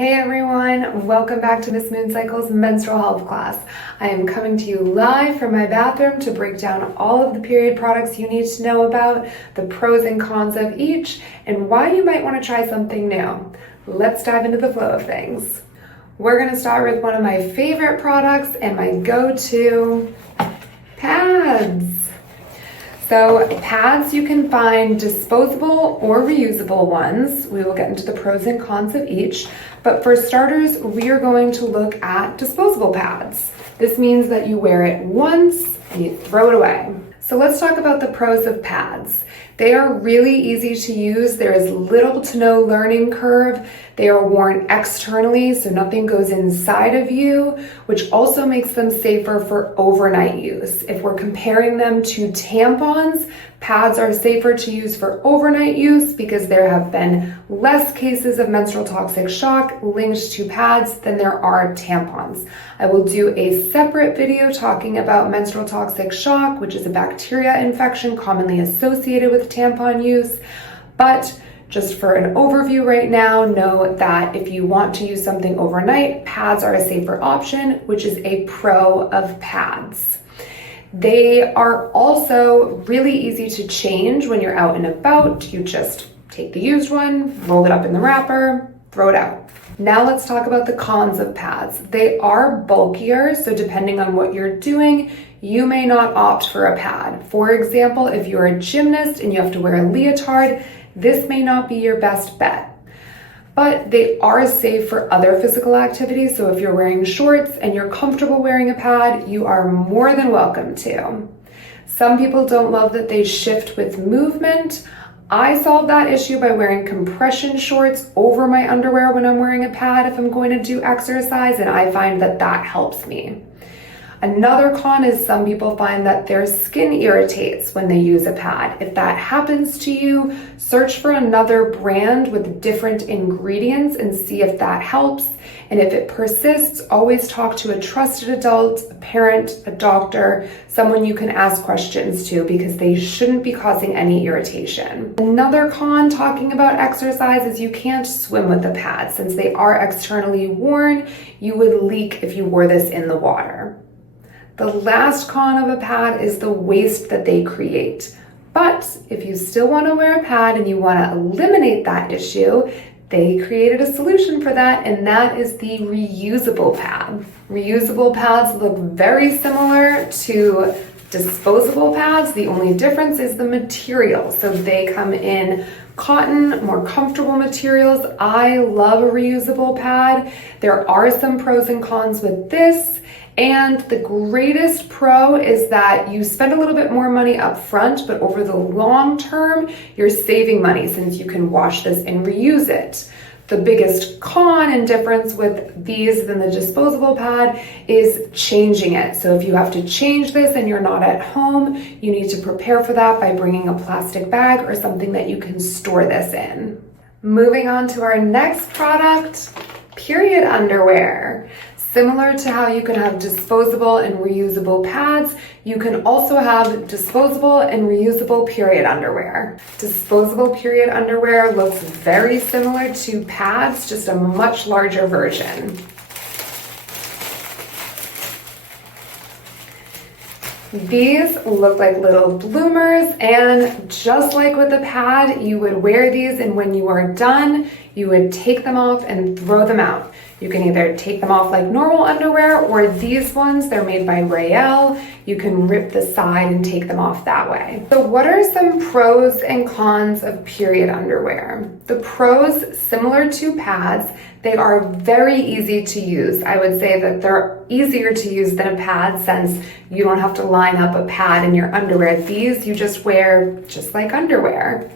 Hey everyone, welcome back to Miss Mooncycle's menstrual health class. I am coming to you live from my bathroom to break down all of the period products you need to know about, the pros and cons of each, and why you might want to try something new. Let's dive into the flow of things. We're going to start with one of my favorite products and my go-to, pads. So pads, you can find disposable or reusable ones. We will get into the pros and cons of each. But for starters, we are going to look at disposable pads. This means that you wear it once and you throw it away. So let's talk about the pros of pads. They are really easy to use. There is little to no learning curve. They are worn externally, so nothing goes inside of you, which also makes them safer for overnight use. If we're comparing them to tampons, pads are safer to use for overnight use because there have been less cases of menstrual toxic shock linked to pads than there are tampons. I will do a separate video talking about menstrual toxic shock, which is a bacteria infection commonly associated with tampon use. But just for an overview right now, know that if you want to use something overnight, pads are a safer option, which is a pro of pads. They are also really easy to change when you're out and about. You just take the used one, roll it up in the wrapper, throw it out. Now let's talk about the cons of pads. They are bulkier, so depending on what you're doing, you may not opt for a pad. For example, if you're a gymnast and you have to wear a leotard, this may not be your best bet. But they are safe for other physical activities, so if you're wearing shorts and you're comfortable wearing a pad, you are more than welcome to. Some people don't love that they shift with movement. I solve that issue by wearing compression shorts over my underwear when I'm wearing a pad if I'm going to do exercise, and I find that that helps me. Another con is some people find that their skin irritates when they use a pad. If that happens to you, search for another brand with different ingredients and see if that helps. And if it persists, always talk to a trusted adult, a parent, a doctor, someone you can ask questions to because they shouldn't be causing any irritation. Another con talking about exercise is you can't swim with the pad. Since they are externally worn, you would leak if you wore this in the water. The last con of a pad is the waste that they create. But if you still want to wear a pad and you want to eliminate that issue, they created a solution for that, and that is the reusable pad. Reusable pads look very similar to disposable pads. The only difference is the material. So they come in cotton, more comfortable materials. I love a reusable pad. There are some pros and cons with this. And the greatest pro is that you spend a little bit more money up front, but over the long term, you're saving money since you can wash this and reuse it. The biggest con and difference with these than the disposable pad is changing it. So if you have to change this and you're not at home, you need to prepare for that by bringing a plastic bag or something that you can store this in. Moving on to our next product, period underwear. Similar to how you can have disposable and reusable pads, you can also have disposable and reusable period underwear. Disposable period underwear looks very similar to pads, just a much larger version. These look like little bloomers, and just like with the pad, you would wear these, and when you are done, you would take them off and throw them out. You can either take them off like normal underwear, or these ones, they're made by Rael. You can rip the side and take them off that way. So what are some pros and cons of period underwear? The pros, similar to pads, they are very easy to use. I would say that they're easier to use than a pad since you don't have to line up a pad in your underwear. These you just wear just like underwear.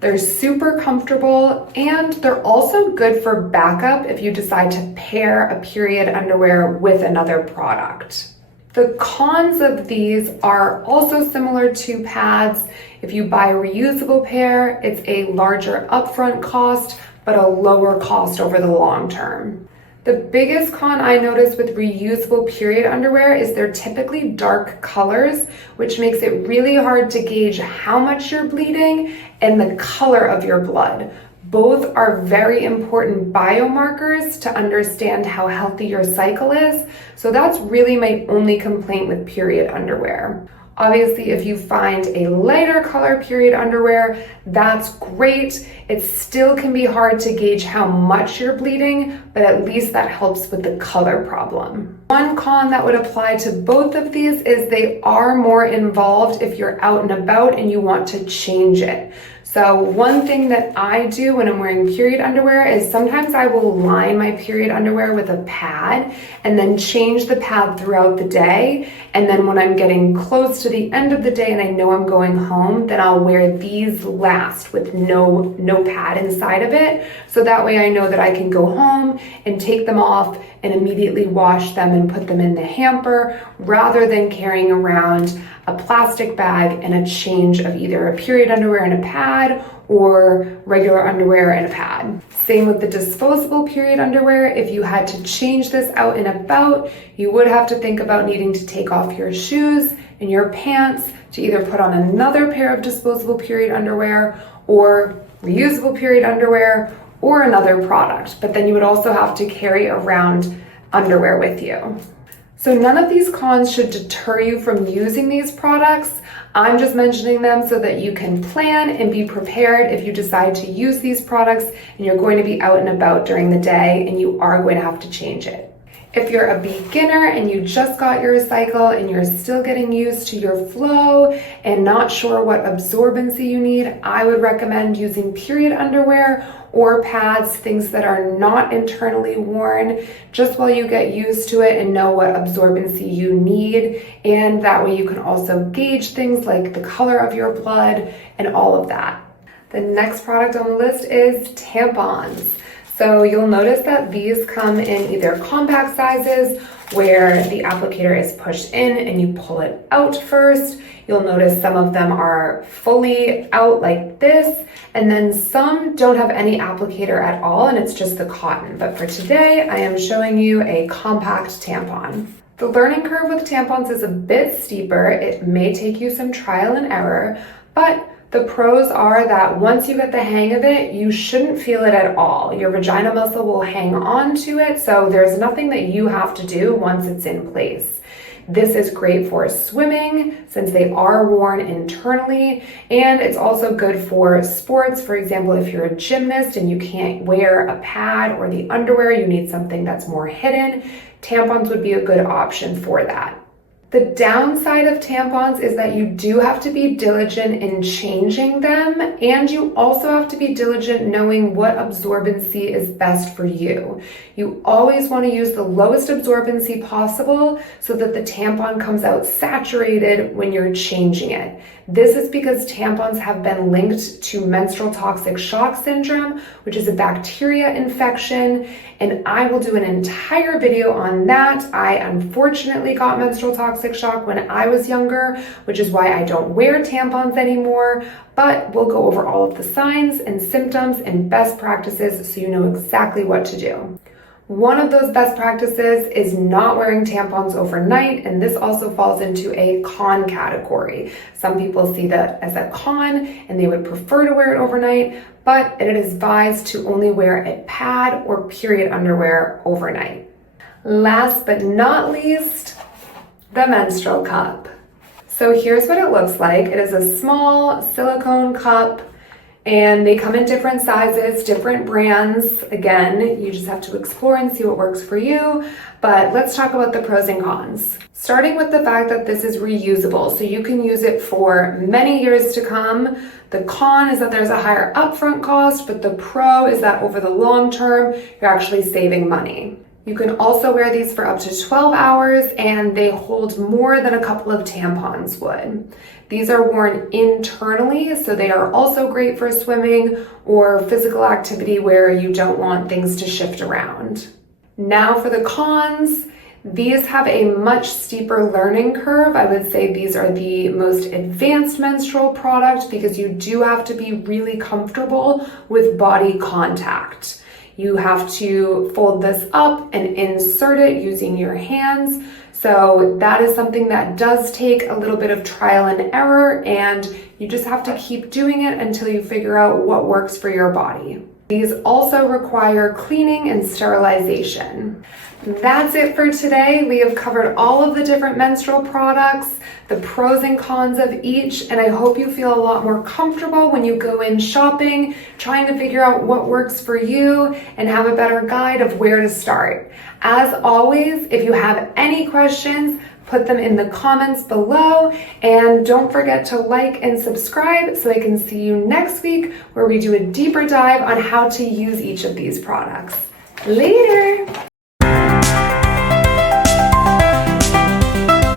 They're super comfortable, and they're also good for backup if you decide to pair a period underwear with another product. The cons of these are also similar to pads. If you buy a reusable pair, it's a larger upfront cost, but a lower cost over the long term. The biggest con I notice with reusable period underwear is they're typically dark colors, which makes it really hard to gauge how much you're bleeding and the color of your blood. Both are very important biomarkers to understand how healthy your cycle is. So that's really my only complaint with period underwear. Obviously, if you find a lighter color period underwear, that's great. It still can be hard to gauge how much you're bleeding, but at least that helps with the color problem. One con that would apply to both of these is they are more involved if you're out and about and you want to change it. So one thing that I do when I'm wearing period underwear is sometimes I will line my period underwear with a pad and then change the pad throughout the day. And then when I'm getting close to the end of the day and I know I'm going home, then I'll wear these last with no pad inside of it. So that way I know that I can go home and take them off and immediately wash them and put them in the hamper rather than carrying around a plastic bag and a change of either a period underwear and a pad or regular underwear and a pad. Same with the disposable period underwear. If you had to change this out and about, you would have to think about needing to take off your shoes and your pants to either put on another pair of disposable period underwear or reusable period underwear or another product. But then you would also have to carry around underwear with you. So none of these cons should deter you from using these products. I'm just mentioning them so that you can plan and be prepared if you decide to use these products and you're going to be out and about during the day and you are going to have to change it. If you're a beginner and you just got your cycle and you're still getting used to your flow and not sure what absorbency you need, I would recommend using period underwear or pads, things that are not internally worn, just while you get used to it and know what absorbency you need. And that way you can also gauge things like the color of your blood and all of that. The next product on the list is tampons. So you'll notice that these come in either compact sizes where the applicator is pushed in and you pull it out first. You'll notice some of them are fully out like this, and then some don't have any applicator at all and it's just the cotton. But for today, I am showing you a compact tampon. The learning curve with tampons is a bit steeper. It may take you some trial and error, but the pros are that once you get the hang of it, you shouldn't feel it at all. Your vagina muscle will hang on to it, so there's nothing that you have to do once it's in place. This is great for swimming since they are worn internally, and it's also good for sports. For example, if you're a gymnast and you can't wear a pad or the underwear, you need something that's more hidden, tampons would be a good option for that. The downside of tampons is that you do have to be diligent in changing them, and you also have to be diligent knowing what absorbency is best for you. You always want to use the lowest absorbency possible so that the tampon comes out saturated when you're changing it. This is because tampons have been linked to menstrual toxic shock syndrome, which is a bacteria infection, and I will do an entire video on that. I unfortunately got menstrual toxic shock when I was younger, which is why I don't wear tampons anymore, but we'll go over all of the signs and symptoms and best practices so you know exactly what to do. One of those best practices is not wearing tampons overnight, and this also falls into a con category. Some people see that as a con and they would prefer to wear it overnight, but it is advised to only wear a pad or period underwear overnight. Last but not least, the menstrual cup. So here's what it looks like. It is a small silicone cup, and they come in different sizes, different brands. Again, you just have to explore and see what works for you. But let's talk about the pros and cons. Starting with the fact that this is reusable, so you can use it for many years to come. The con is that there's a higher upfront cost, but the pro is that over the long term, you're actually saving money. You can also wear these for up to 12 hours, and they hold more than a couple of tampons would. These are worn internally, so they are also great for swimming or physical activity where you don't want things to shift around. Now for the cons. These have a much steeper learning curve. I would say these are the most advanced menstrual product because you do have to be really comfortable with body contact. You have to fold this up and insert it using your hands. So that is something that does take a little bit of trial and error, and you just have to keep doing it until you figure out what works for your body. These also require cleaning and sterilization. That's it for today. We have covered all of the different menstrual products, the pros and cons of each, and I hope you feel a lot more comfortable when you go in shopping, trying to figure out what works for you and have a better guide of where to start. As always, if you have any questions, put them in the comments below, and don't forget to like and subscribe so I can see you next week where we do a deeper dive on how to use each of these products. Later!